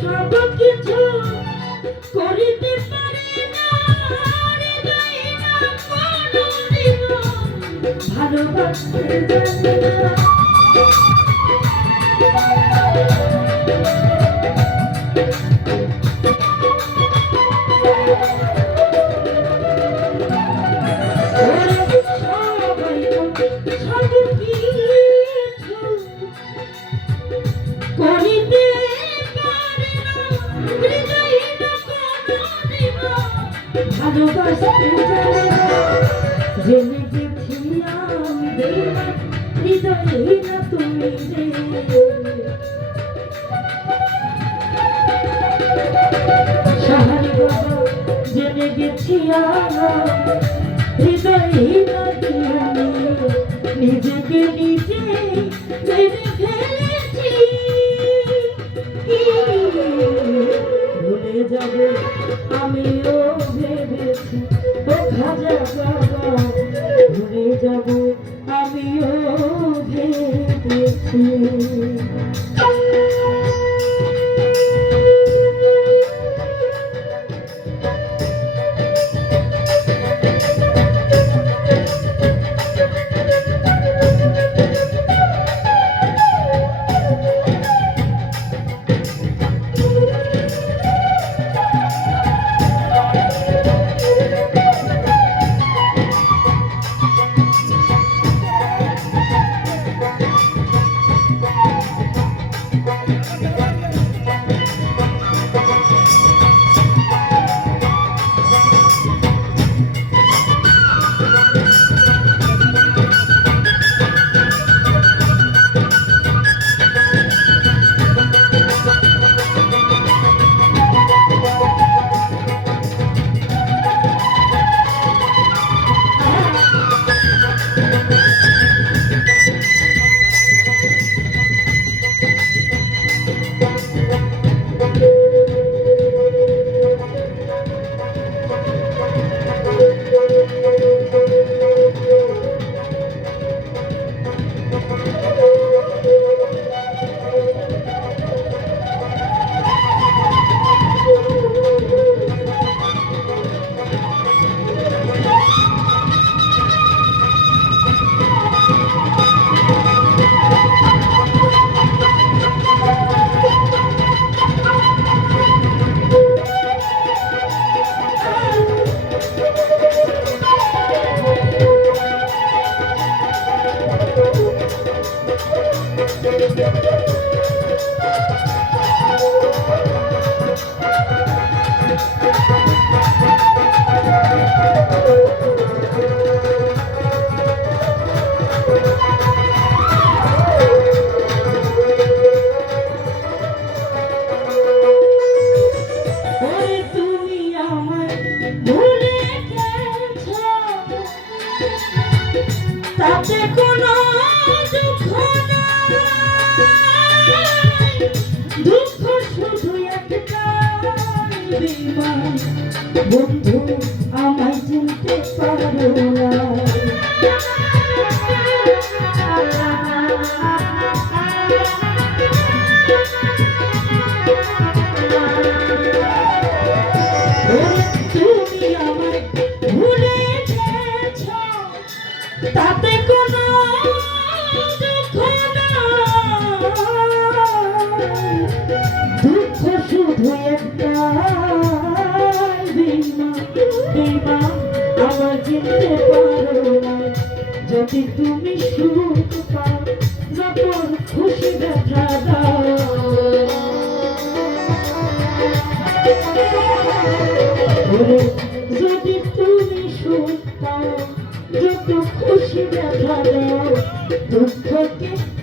সব কিছু করিতে পারি না, ভালোবাসতে জানি না। জেনে গেছি আমি হৃদয়ে না তুমি সাহারি বাবা, জেনে গেছি হৃদয়ে না তুমি নিজেকে নিজে জেনে ফেলেছি। ভুলে যাবে আমিও ভেবেছি ও খাজা বাবা, ভুলে যাব আমিও ভেবেছি। তাতে কোনো দুঃখ নাই, দুঃখ শুধু একটাই, বন্ধু আমায় চিনতে পারো না। তুমি আমায় ভুলে গেছ, তাতে কোনো দুঃখ নাই, দুঃখ শুধু একটাই, বিমা আমার চিনতে পারো না। যদি তুমি সুখ পাও, যখন খুশি দেখা দাও,